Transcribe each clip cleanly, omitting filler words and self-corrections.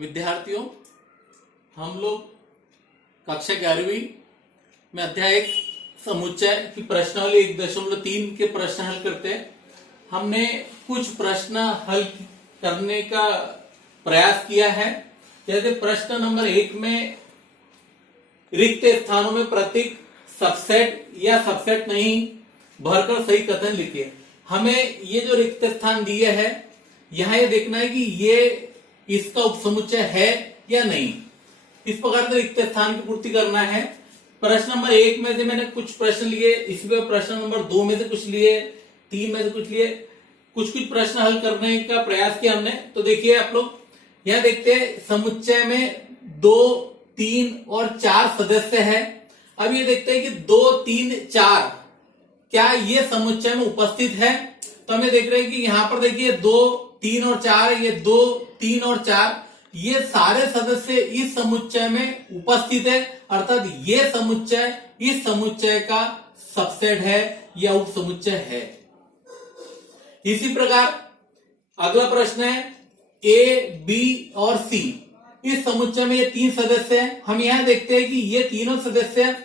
विद्यार्थियों, हम लोग कक्षा 11वीं में अध्याय 1 समुच्चय की प्रश्नावली 1.3 के प्रश्न हल करते हैं। हमने कुछ प्रश्न हल करने का प्रयास किया है। जैसे प्रश्न नंबर 1 में रिक्त स्थानों में प्रतीक सबसेट या सबसेट नहीं भरकर सही कथन लिखिए। हमें ये जो रिक्त स्थान दिए है, यहाँ ये देखना है कि ये इसका उपसमुच्चय है या नहीं। इस प्रकार से रिक्त स्थान की पूर्ति करना है। प्रश्न नंबर 1 में से मैंने कुछ प्रश्न लिए, इसमें प्रश्न नंबर 2 में से कुछ लिए, 3 में से कुछ लिए, कुछ प्रश्न हल करने का प्रयास किया हमने। तो देखिए आप लोग यहां देखते हैं, समुच्चय में 2, 3 और 4 सदस्य है। अब ये देखते हैं कि 2, 3, 4 क्या ये समुच्चय में उपस्थित है। तो हमें देख रहे हैं कि यहाँ पर देखिए 2, 3 और 4, ये 2, 3 और 4 ये सारे सदस्य इस समुच्चय में उपस्थित है, अर्थात ये समुच्चय इस समुच्चय का सबसेट है या उपसमुच्चय है। इसी प्रकार अगला प्रश्न है ए, बी और सी। इस समुच्चय में ये 3 सदस्य हैं। हम यहां देखते हैं कि ये तीनों सदस्य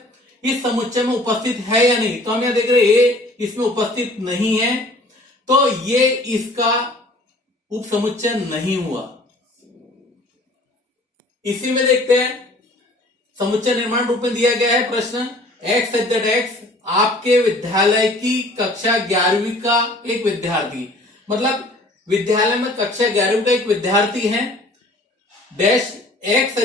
इस समुच्चय में उपस्थित है या नहीं। तो हम यहां देख रहे हैं ए इसमें उपस्थित नहीं है, तो ये इसका उपसमुच्चय नहीं हुआ। इसी में देखते हैं, समुच्चय निर्माण रूप में दिया गया है प्रश्न x x आपके विद्यालय की कक्षा 11वीं का एक विद्यार्थी, मतलब विद्यालय में कक्षा 11वीं का एक विद्यार्थी है, डैश x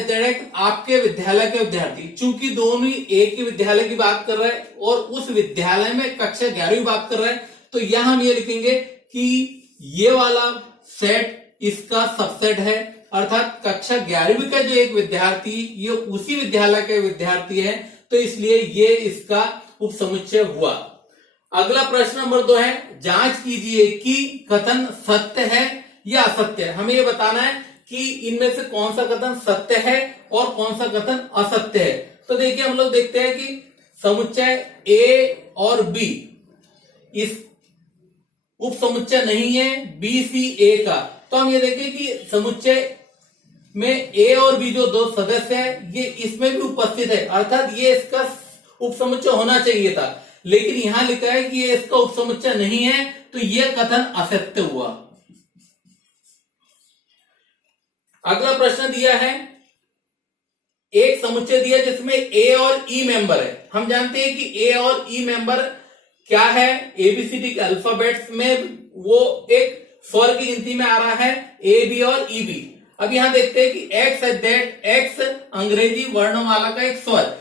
आपके विद्यालय के विद्यार्थी। चूंकि दोनों ही एक ही विद्यालय की बात कर रहे हैं और उस विद्यालय में कक्षा 11वीं बात कर रहे हैं, तो यहां हम ये लिखेंगे कि ये वाला सेट इसका सबसेट है, अर्थात कक्षा 11वीं का जो एक विद्यार्थी ये उसी विद्यालय का विद्यार्थी है, तो इसलिए ये इसका उपसमुच्चय हुआ। अगला प्रश्न नंबर 2 है, जांच कीजिए कि कथन सत्य है या असत्य है। हमें ये बताना है कि इनमें से कौन सा कथन सत्य है और कौन सा कथन असत्य है। तो देखिए हम लोग देखते हैं कि समुच्चय ए और बी इस उपसमुच्चय नहीं है बी सी ए का। तो हम ये देखें कि समुच्चय में ए और बी जो 2 सदस्य है ये इसमें भी उपस्थित है, अर्थात ये इसका उपसमुच्चय होना चाहिए था, लेकिन यहां लिखा है कि ये इसका उपसमुच्चय नहीं है, तो ये कथन असत्य हुआ। अगला प्रश्न दिया है, एक समुच्चय दिया जिसमें ए और ई मेंबर है। हम जानते हैं कि ए और ई मेंबर क्या है, एबीसीडी के अल्फाबेट्स में वो एक स्वर की गिनती में आ रहा है, ए बी और ई बी। अब यहां देखते हैं कि एक्स अंग्रेजी वर्णमाला का एक स्वर।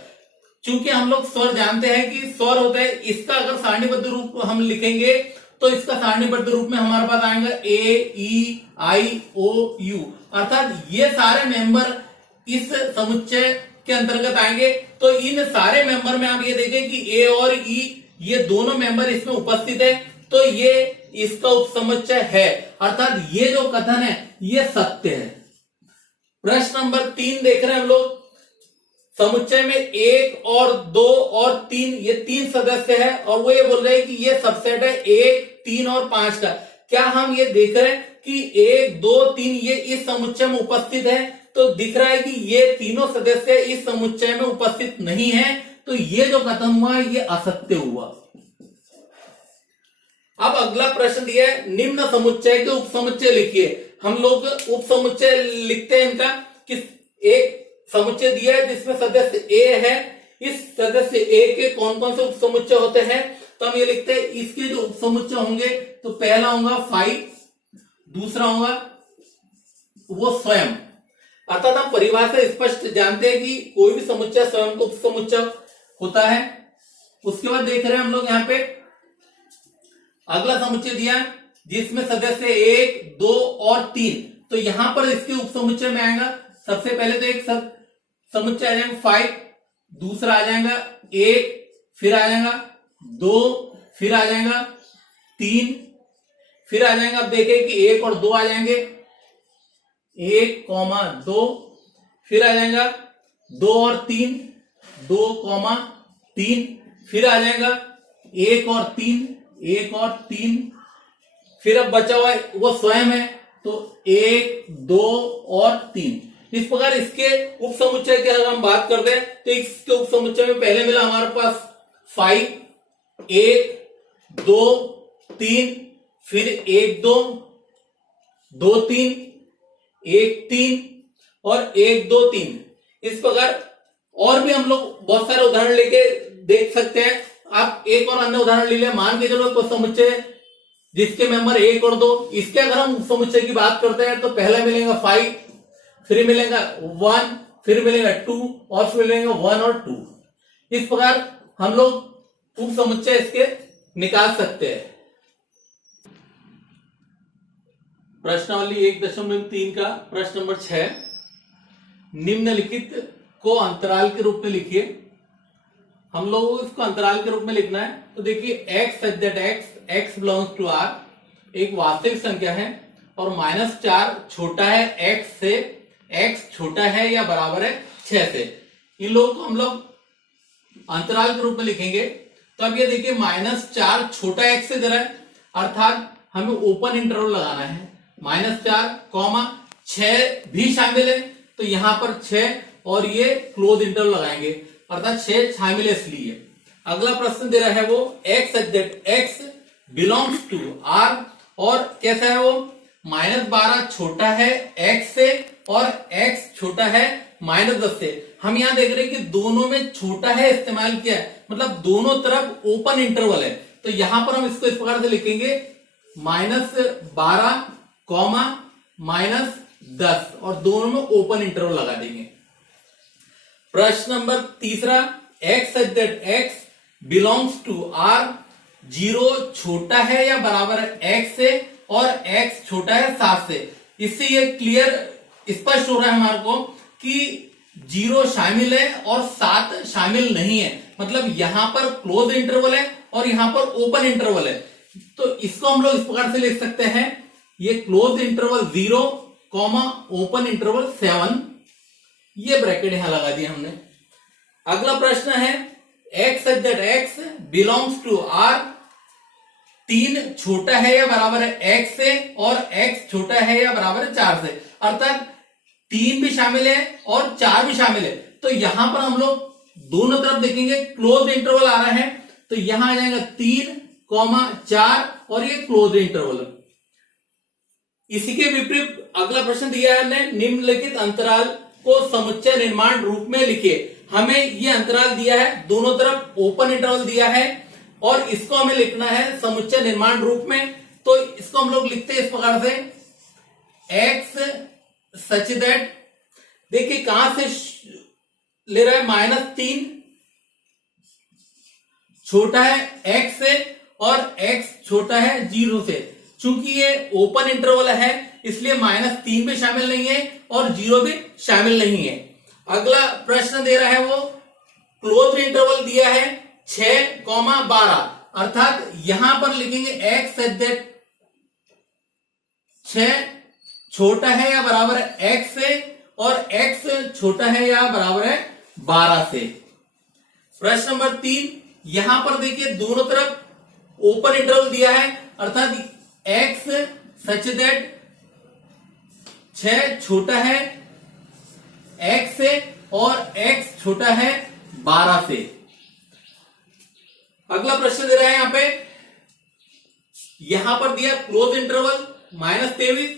चूंकि हम लोग स्वर जानते हैं कि स्वर होता है, इसका अगर सारणीबद्ध रूप हम लिखेंगे तो इसका सारणीबद्ध रूप में हमारे पास आएगा ए, ई, आई, ओ, यू, अर्थात ये सारे मेंबर इस समुच्चय के अंतर्गत आएंगे। तो इन सारे मेंबर में आप ये देखें कि ए और ई ये दोनों मेंबर इसमें उपस्थित है, तो ये इसका उपसमुच्चय है, अर्थात ये जो कथन है ये सत्य है। प्रश्न नंबर 3 देख रहे हैं हम लोग, समुच्चय में 1 और 2 और 3 ये 3 सदस्य है और वो ये बोल रहे हैं कि ये सबसेट है 1, 3 और 5 का। क्या हम ये देख रहे हैं कि 1, 2, 3 ये इस समुच्चय में उपस्थित है? तो दिख रहा है कि ये तीनों सदस्य इस समुच्चय में उपस्थित नहीं है, तो ये जो कथन हुआ ये असत्य हुआ। अब अगला प्रश्न दिया है, निम्न समुच्चय के उपसमुच्चय लिखिए। हम लोग उपसमुच्चय लिखते हैं इनका कि एक समुच्चय दिया है जिसमें सदस्य ए है, इस सदस्य ए के कौन कौन से उपसमुच्चय होते हैं। तो हम ये लिखते हैं, इसके जो उपसमुच्चय होंगे तो पहला होगा 5, दूसरा होगा वो स्वयं, अर्थात हम परिभाषा स्पष्ट जानते हैं कि कोई भी समुच्चय स्वयं को उपसमुच्चय होता है। उसके बाद देख रहे हैं हम लोग यहाँ पे अगला समुच्चय दिया जिसमें सदस्य 1, 2 और 3, तो यहां पर इसके उपसमुच्चय में आएगा सबसे पहले तो एक समुच्चय आ जाएगा 5, दूसरा आ जाएगा 1, फिर आ जाएगा 2, फिर आ जाएगा 3, फिर आ जाएगा, अब देखें कि 1 और 2 आ जाएंगे, 1, 2, फिर आ जाएगा 2 और 3, 2, 3, फिर आ जाएगा 1 और 3, 1 और 3, फिर अब बचा हुआ है वो स्वयं है, तो 1, 2 और 3। इस प्रकार इसके उप समुच्चय की अगर हम बात करते हैं तो इसके उप समुच्चय में पहले मिला हमारे पास 5, 1, 2, 3, फिर 1, 2, 2, 3, 1, 3 और 1, 2, 3। इस प्रकार और भी हम लोग बहुत सारे उदाहरण लेके देख सकते हैं। आप एक और अन्य उदाहरण ले लिया, मान के चलो कोई समुच्चय जिसके मेंबर 1 और 2, इसके अगर हम समुच्चय की बात करते हैं तो पहला मिलेगा 5, फिर मिलेगा 1, फिर मिलेगा 2 और फिर मिलेगा 1 और 2। इस प्रकार हम लोग उप समुच्चय इसके निकाल सकते हैं। प्रश्नावली 1.3 का प्रश्न नंबर 6, निम्नलिखित को अंतराल के रूप में लिखिए। हम लोगों को इसको अंतराल के रूप में लिखना है। तो देखिए x such that x belongs to r एक वास्तविक संख्या है और -4 छोटा है x से, x छोटा है या बराबर है 6 से। इन लोगों को हम लोग अंतराल के रूप में लिखेंगे। तो अब ये देखिए -4 छोटा x से दे रहा है, अर्थात हमें ओपन इंटरवल लगाना है। -4, 6 भी शामिल है तो यहां पर 6 और ये क्लोज इंटरवल लगाएंगे, अर्थात 6 शामिल है इसलिए। अगला प्रश्न दे रहा है वो x such that x belongs to r और कैसा है वो -12 छोटा है x से और x छोटा है -10 से। हम यहां देख रहे हैं कि दोनों में छोटा है इस्तेमाल किया है, मतलब दोनों तरफ ओपन इंटरवल है। तो यहां पर हम इसको इस प्रकार से लिखेंगे -12, -10 और दोनों में ओपन इंटरवल लगा देंगे। प्रश्न number 3, x such that x belongs to r 0 छोटा है या बराबर है x से और x छोटा है 7 से। इससे ये क्लियर स्पष्ट हो रहा है हमारे को कि 0 शामिल है और 7 शामिल नहीं है, मतलब यहां पर क्लोज इंटरवल है और यहां पर ओपन इंटरवल है। तो इसको हम लोग इस प्रकार से लिख सकते हैं, ये क्लोज इंटरवल 0, ओपन इंटरवल 7, ये ब्रैकेट यहां लगा दिया हमने। अगला प्रश्न है x such that x belongs to r 3 छोटा है या बराबर है x से और x छोटा है या बराबर है 4 से, अर्थात 3 भी शामिल है और 4 भी शामिल है। तो यहां पर हम लोग दोनों तरफ देखेंगे क्लोज इंटरवल आ रहा है, तो यहां आ जाएगा 3, 4 और ये क्लोज इंटरवल। इसी के विपरीत अगला प्रश्न दिया है हमने, निम्नलिखित अंतराल को समुच्चय निर्माण रूप में लिखिए। हमें ये अंतराल दिया है, दोनों तरफ ओपन इंटरवल दिया है और इसको हमें लिखना है समुच्चय निर्माण रूप में। तो इसको हम लोग लिखते हैं इस प्रकार से, x सच दैट, देखिए कहां से ले रहा है, -3 छोटा है x से और x छोटा है 0 से। चूंकि ये ओपन इंटरवल है इसलिए -3 भी शामिल नहीं है और 0 भी शामिल नहीं है। अगला प्रश्न दे रहा है वो क्लोज इंटरवल दिया है 6, 12, अर्थात यहां पर लिखेंगे x सच दैट 6 छोटा है या बराबर है x से और x छोटा है या बराबर है 12 से। प्रश्न नंबर 3, यहां पर देखिए दोनों तरफ ओपन इंटरवल दिया है, अर्थात x सच दैट 6 छोटा है x से और x छोटा है 12 से। अगला प्रश्न दे रहा है यहां पर दिया क्लोज इंटरवल -23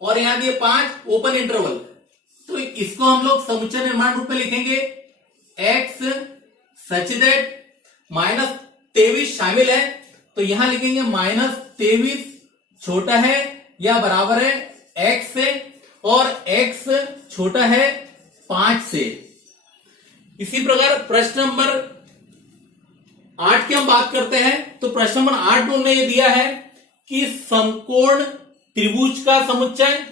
और यहां दिया 5 ओपन इंटरवल। तो इसको हम लोग समुच्चय निर्माण रूप में लिखेंगे, x सच दैट -23 शामिल है तो यहां लिखेंगे -23 छोटा है या बराबर है x से और x छोटा है 5 से। इसी प्रकार प्रश्न नंबर 8 की हम बात करते हैं। तो प्रश्न नंबर 8 में उन्होंने ये दिया है कि समकोण त्रिभुज का समुच्चय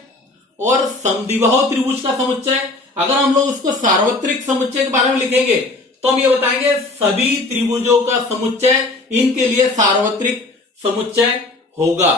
और समद्विबाहु त्रिभुज का समुच्चय, अगर हम लोग उसको सार्वत्रिक समुच्चय के बारे में लिखेंगे तो हम ये बताएंगे सभी त्रिभुजों का समुच्चय इनके लिए सार्वत्रिक समुच्चय होगा।